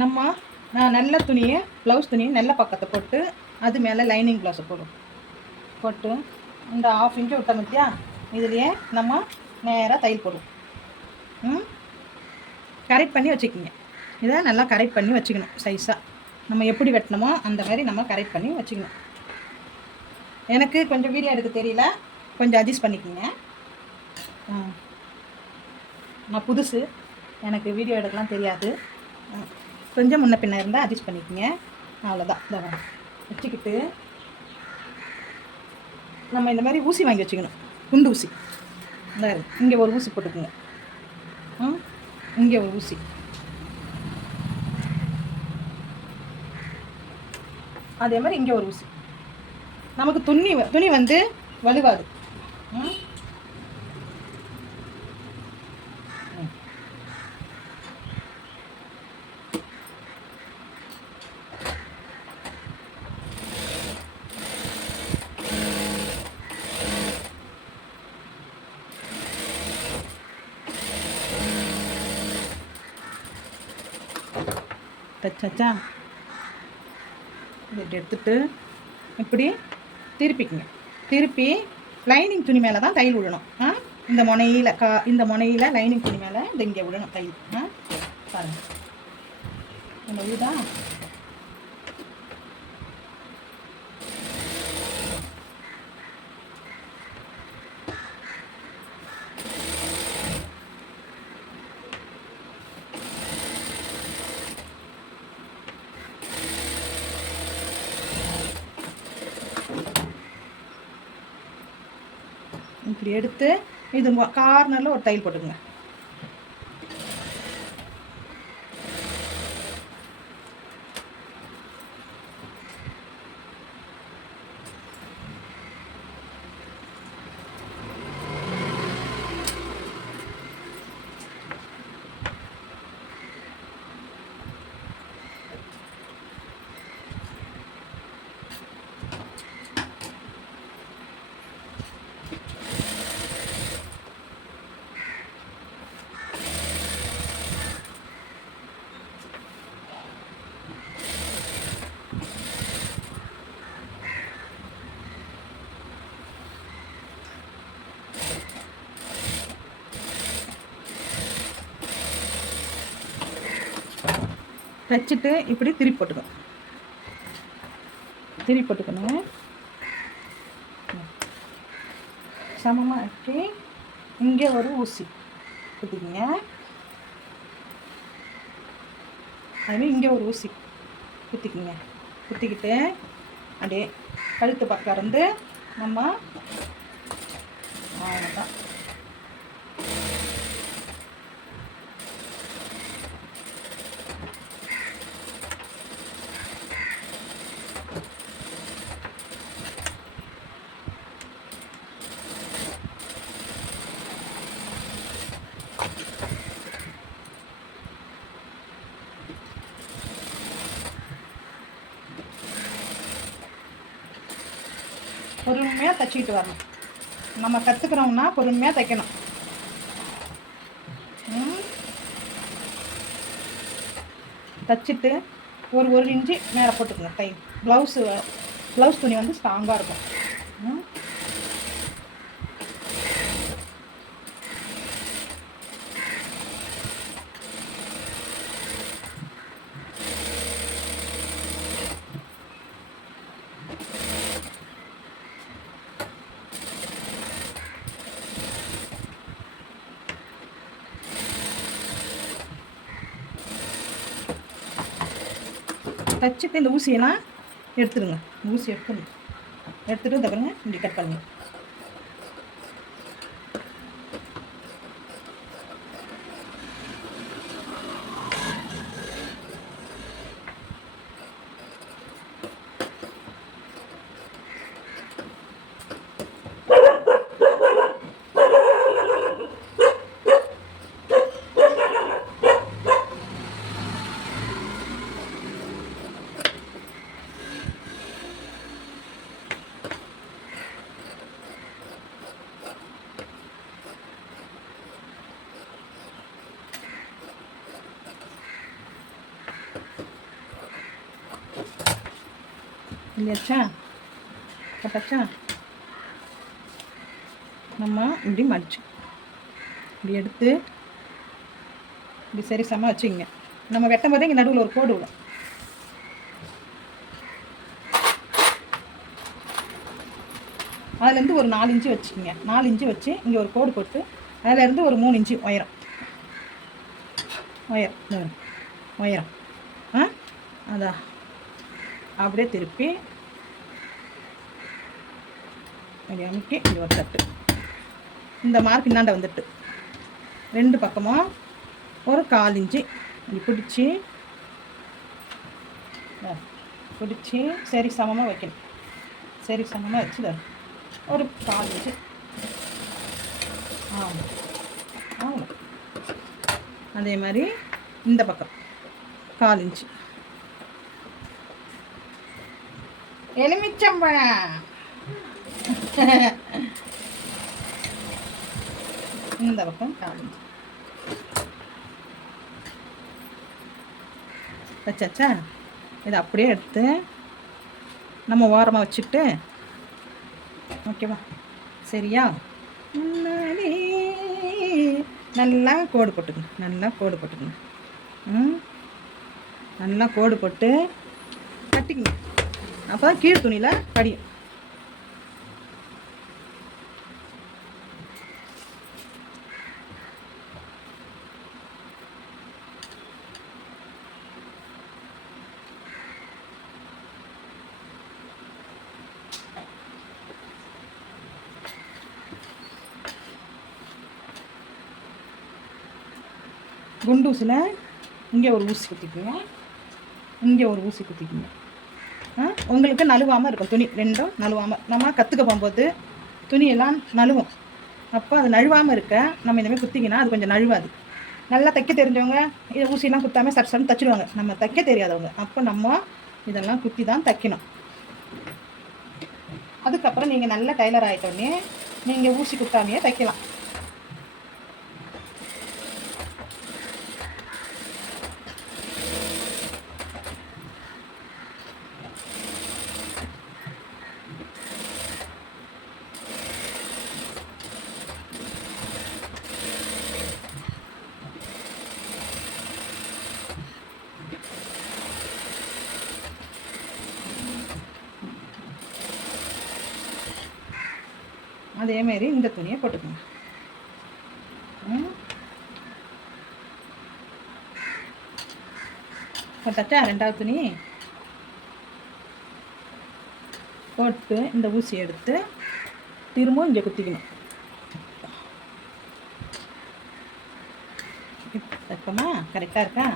நம்ம நல்ல துணியை ப்ளவுஸ் துணியை நல்ல பக்கத்தை போட்டு அது மேலே லைனிங் ப்ளவுஸை போட்டு இந்த 1/2 இன்ச்சு விட்ட மத்தியா இதுலேயே நம்ம நேராக தையல் போடுவோம். கரெக்ட் பண்ணி வச்சுக்கிங்க. இதை நல்லா கரெக்ட் பண்ணி வச்சுக்கணும். சைஸாக நம்ம எப்படி வெட்டணுமோ அந்த மாதிரி நம்ம கரெக்ட் பண்ணி வச்சுக்கணும். எனக்கு கொஞ்சம் வீடியோ எடுக்க தெரியல, கொஞ்சம் அட்ஜஸ்ட் பண்ணிக்கோங்க. நான் புதுசு, எனக்கு வீடியோ எடுக்கலாம் தெரியாது. கொஞ்சம் முன்ன பின்ன இருந்தால் அட்ஜஸ்ட் பண்ணிக்கோங்க. அவ்வளோதான். இதை வச்சுக்கிட்டு நம்ம இந்த மாதிரி ஊசி வாங்கி வச்சுக்கணும். குண்டு ஊசி. இந்த இங்கே ஒரு ஊசி போட்டுக்குங்க. இங்கே ஒரு ஊசி. அதே மாதிரி இங்கே ஒரு ஊசி. நமக்கு துணி வந்து வலுவாது. தச்சாச்சா? இப்படி எடுத்துட்டு இப்படி திருப்பிக்குங்க. திருப்பி லைனிங் துணி மேலே தான் தையல் விடணும். இந்த முனையில் லைனிங் துணி மேலே இந்த இங்கே விடணும் தையல். பாருங்கள், இந்த விழுதா? இப்படி எடுத்து இது கார்னரில் ஒரு தையல் போட்டுக்குங்க. தச்சுட்டு இப்படி திருப்பி போட்டுக்கணும். சமமாக வச்சு இங்கே ஒரு ஊசி குத்திக்கிங்க. அதுமாதிரி இங்கே ஒரு ஊசி குத்திக்கிங்க. குத்திக்கிட்டு அப்படியே கழுத்து பக்கம் இருந்து நம்ம அவ்வளோதான். பொறுமையாக தைச்சிக்கிட்டு வரணும். நம்ம கற்றுக்குறோம்னா பொறுமையாக தைக்கணும். தைச்சிட்டு ஒரு இன்ச்சு மேலே போட்டுக்கணும் தை. ப்ளவுஸ் துணி வந்து ஸ்ட்ராங்காக இருக்கும். தச்சுட்டு இந்த ஊசியெல்லாம் எடுத்துடுங்க. ஊசி எடுத்துட்டு இந்த பாருங்க இப்படி கட் பண்ணுங்க. இல்லையாச்சா? போட்டாச்சா? நம்ம இப்படி மடிச்சு இப்படி எடுத்து இப்படி சரி சம வச்சுங்க. நம்ம வெட்டும் போதே இங்கே நடுவில் ஒரு கோடு விடும். அதுலேருந்து ஒரு 4 இன்ச்சு வச்சுக்கோங்க. 4 இன்ச்சு வச்சு இங்கே ஒரு கோடு போட்டு அதிலேருந்து ஒரு 3 இன்ச்சு உயரம் உயரம் அதான் அப்படியே திருப்பி அப்படி அமுக்கி இங்கே ஒரு தட்டு. இந்த மார்க் இன்னாண்ட வந்துட்டு 2 பக்கமும் ஒரு 4 இன்ச்சு இப்படி பிடிச்சி சரி சமமாக வைக்கணும். சரி சமமாக வச்சு ஒரு 4 இன்ச்சு. ஆமாம், அதே மாதிரி இந்த பக்கம் 4 இன்ச்சு. எலுமிச்சம்பழம் இந்த பக்கம் 4 இன்ச்சு வச்சாச்சா? இதை அப்படியே எடுத்து நம்ம ஓரமாக வச்சுக்கிட்டு, ஓகேவா? சரியா? நல்லா கோடு போட்டுக்கணும். நல்லா கோடு போட்டுக்கணும். நல்லா கோடு போட்டு கட்டிக்கணும். அப்போ தான் கீழ் துணியில் படியும். குண்டூசில் இங்கே ஒரு ஊசி குத்திக்குங்க, இங்கே ஒரு ஊசி குத்திக்குங்க. உங்களுக்கு நழுவாமல் இருக்கும். துணி ரெண்டும் நழுவாமல். நம்ம கற்றுக்க போகும்போது துணியெல்லாம் நழுவும். அப்போ அது நழுவாமல் இருக்க நம்ம இந்தமாதிரி குத்திங்கன்னா அது கொஞ்சம் நழுவாது. நல்லா தைக்க தெரிஞ்சவங்க இதை ஊசியெல்லாம் குத்தாமல் சட்டம் தைச்சிடுவாங்க. நம்ம தைக்க தெரியாதவங்க அப்போ நம்ம இதெல்லாம் குத்தி தான் தைக்கணும். அதுக்கப்புறம் நீங்கள் நல்ல டைலர் ஆகிட்டோடனே நீங்கள் ஊசி குத்தாமையே தைக்கலாம். அதேமாரி இந்த துணியை போட்டுக்கோங்க. போட்டாச்சா? 2வது துணி போட்டு இந்த ஊசி எடுத்து திரும்பவும் இங்கே குத்திக்கணும். தப்பமா? கரெக்டாக இருக்கா?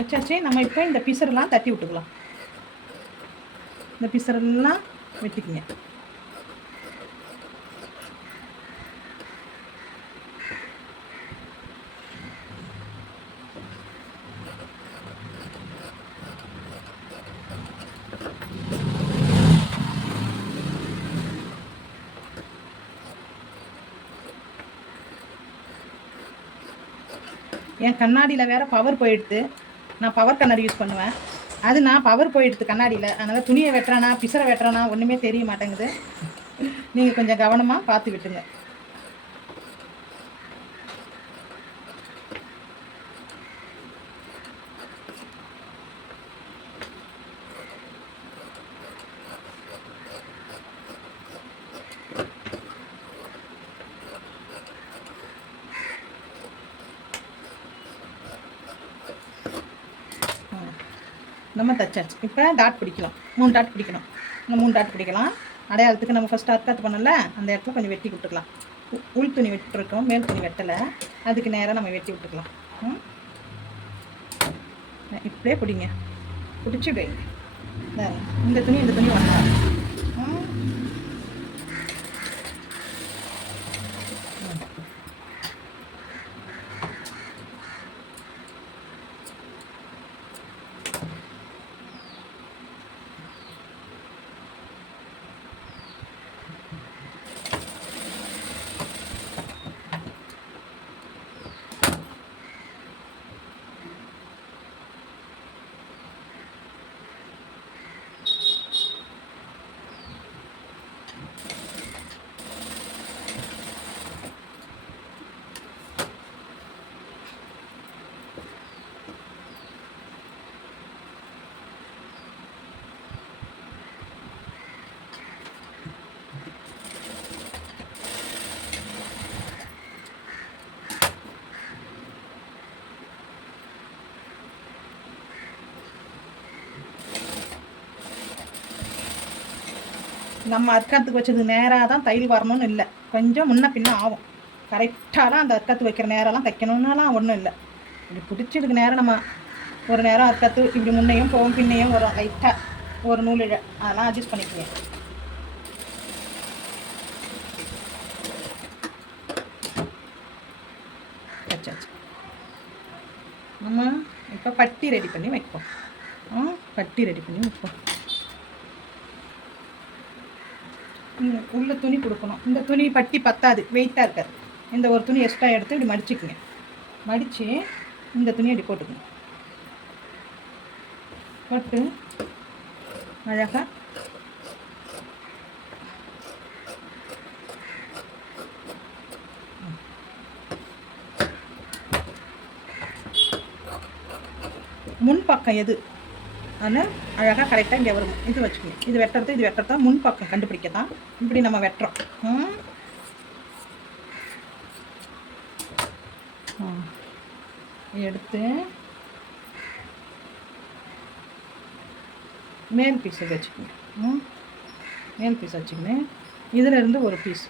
வச்சாச்சு. நம்ம இப்போ இந்த பிசரெல்லாம் தட்டி விட்டுக்கலாம். இந்த பிசரெல்லாம் வெட்டிக்குங்க. என் கண்ணாடியில் வேறு பவர் போயிடுது. நான் பவர் கண்ணாடி யூஸ் பண்ணுவேன். அது நான் பவர் போயிடுது கண்ணாடியில். அதனால் துணியை வெட்டுறானா பிசரை வெட்டுறானா ஒன்றுமே தெரிய மாட்டேங்குது. நீங்கள் கொஞ்சம் கவனமாக பார்த்து விட்டுங்க. நம்ம தச்சாச்சு. இப்போ டாட் பிடிக்கலாம். 3 டாட் பிடிக்கணும். இன்னும் 3 டாட் பிடிக்கலாம். அடையாளத்துக்கு நம்ம ஃபஸ்ட்டு அர்க்காத்து பண்ணல, அந்த இடத்துல கொஞ்சம் வெட்டி விட்டுக்கலாம். உள் துணி விட்டுருக்கோம், மேல் துணி வெட்டலை, அதுக்கு நேராக நம்ம வெட்டி விட்டுக்கலாம். இப்படியே பிடிங்க, பிடிச்சி விடுங்க. இந்த துணி ஒன்றா. நம்ம அர்க்காத்துக்கு வச்சது நேராக தான் தையல் வரணும்னு இல்லை, கொஞ்சம் முன்ன பின்ன ஆகும். கரெக்டாக தான் அந்த அர்க்காத்து வைக்கிற நேரம்லாம் தைக்கணுன்னாலாம் ஒன்றும் இல்லை. இப்படி பிடிச்சதுக்கு நேரம் நம்ம ஒரு நேரம் அர்க்காத்து இப்படி முன்னையும் போகும், பின்னையும் வரும், லைட்டாக ஒரு நூல் இழை, அதெல்லாம் அட்ஜஸ்ட் பண்ணிக்குவேன். வச்சாச்சு. நம்ம இப்போ பட்டி ரெடி பண்ணி வைப்போம். பட்டி ரெடி பண்ணி வைப்போம். உள்ள துணி கொடுக்கணும். இந்த துணி பட்டி பத்தாது, வெயிட்டாக இருக்காது. இந்த ஒரு துணி எக்ஸ்ட்ரா எடுத்து இப்படி மடிச்சுக்குங்க. மடித்து இந்த துணி இப்படி போட்டுக்கணும். போட்டு அழகாக முன்பக்கம் எது ஆனால் அழகாக கரெக்டாக இங்கே வரும். இது வச்சுக்கணும். இது வெட்டுறது முன்பக்கம் கண்டுபிடிக்க தான் இப்படி நம்ம வெட்டுறோம். எடுத்து மேல் பீஸை வச்சுக்கணும். மேல் பீஸ் வச்சுக்கணும். இதிலேருந்து ஒரு பீஸ்,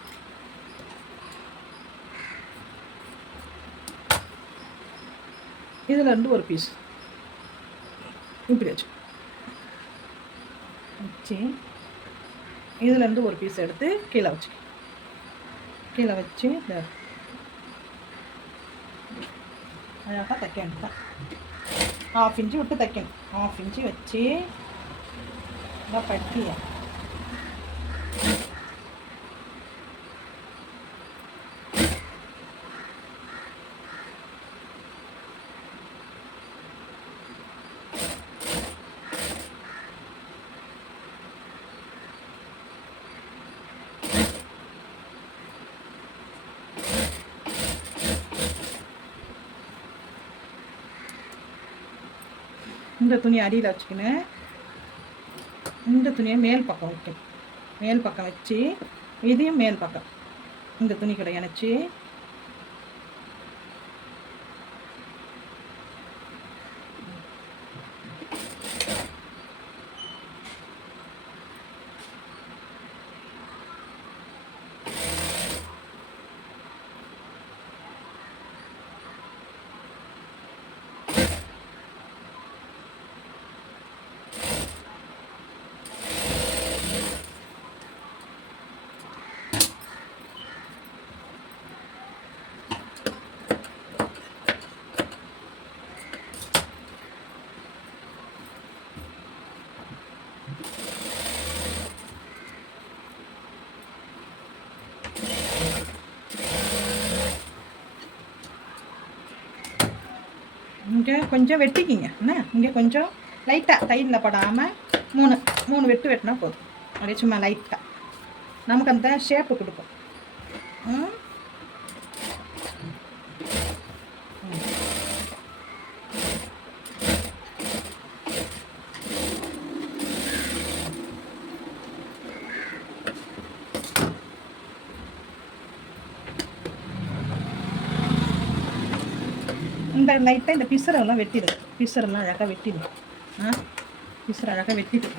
இதிலேருந்து ஒரு பீஸ் இப்படி வச்சு இதுலேருந்து ஒரு பீஸ் எடுத்து கீழே வச்சு அழகாக தைக்கணும். 1/2 இன்ச்சு விட்டு தைக்கணும். 1/2 இன்ச்சு வச்சு பட்டியா இந்த துணி அடியில் வச்சுக்கின்னு இந்த துணியை மேல் பக்கம் வைக்கணும். மேல் பக்கம் வச்சு இதையும் மேல் பக்கம் இந்த துணி கூட இணைச்சி இங்கே கொஞ்சம் வெட்டிக்கிங்க. என்ன இங்கே கொஞ்சம் லைட்டாக தையலில் படாமல் 3 வெட்டு வெட்டினா போதும். அப்படியே சும்மா லைட்டாக நமக்கு அந்த ஷேப்பு கொடுக்கும். இந்த லைட்டாக இந்த பிசரெல்லாம் வெட்டிடும். பிசரெல்லாம் அழகாக வெட்டிடும். பிசர் அழகாக வெட்டிடும்.